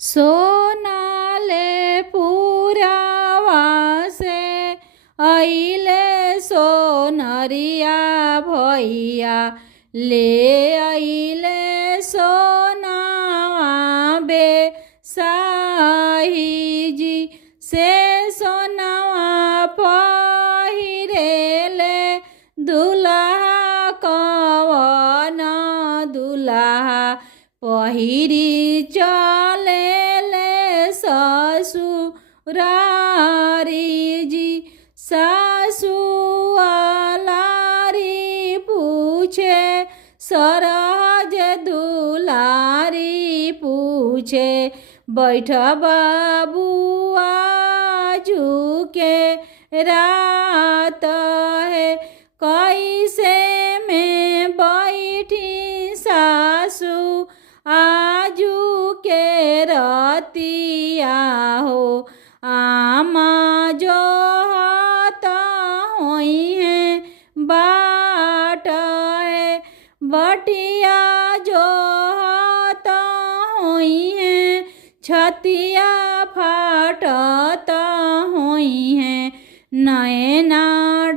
सोनाले पुरावा से अइले सोनरिया भैया ले अइले सोनावा बे साहीजी से सोनावा पहिरेले दुल्हा कवन दुल्हा पहिरी चलेले ससुरारी सासुआलारी पूछे सरहज दुलारी पूछे बैठ बाबुआ झुके रात है कैसे में बैठी सासू आजू के रतिया हो आमा जो हाथा होई है बाट है बटिया जो हाथा होई है छतिया फाटता होई है नैना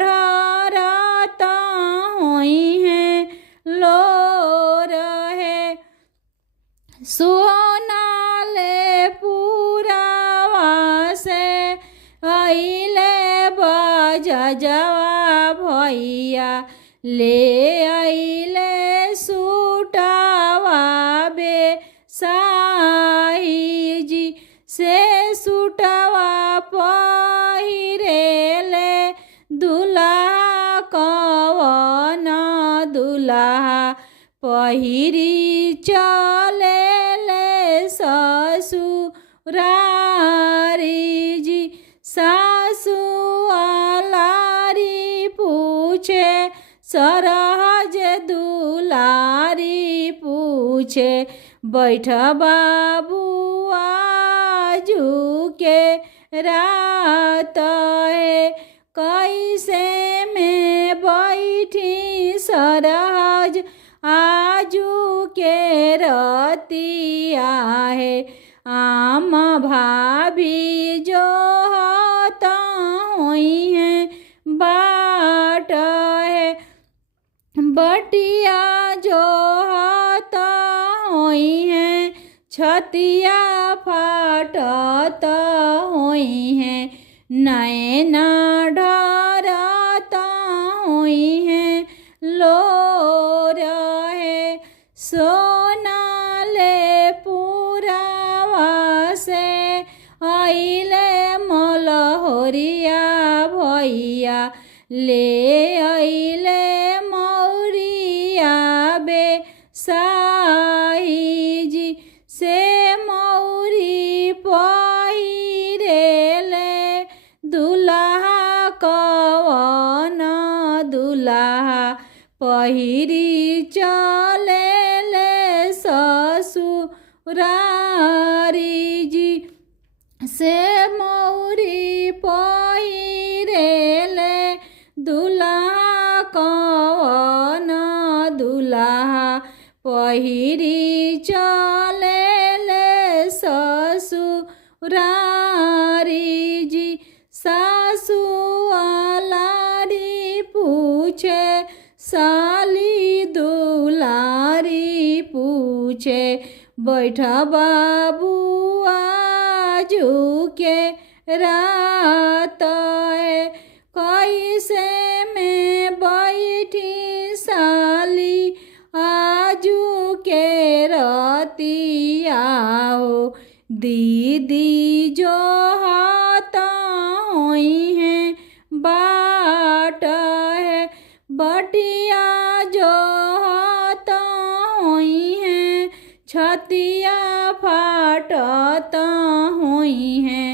ढरता होई है लो रहे सोनाले पुरावा से अइले बजवा भैया ले अइले सुटावा बे साहीजी से सुटावा पहिरेले दुल्हा कवन दुल्हा पहिरी चलेले ससुरारी सासुआलारी पूछे सरहज दुलारी पूछे बैठ बाबुआ झुके रात है कैसे में बैठी सरहज आजू के रतिया है आम भाभी जो होता हुई है बाट है बटिया जो होता हुई है छतिया फाटता हुई है नैना ढरता हुई है लो रहे सोनाले पुरावा से अइले मलहोरिया भैया ले अइले मौरिया बे साहीजी से मौरी पहिरेले दुल्हा कवन दुल्हा पहिरी चलेले ससुरारी से मौरी पहिरेले दुल्हा कवन दुल्हा पहिरी चलेले ससुरारी सासुआलारी पूछे साली दुलारी पूछे बैठ बाबुआ झुके रात है कैसे में बैठी साली आजू के रतिया हो दीदी जो हाथा होई है बाट है बटिया जो हाथा होई है छतिया फाटता हुई है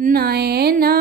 नैना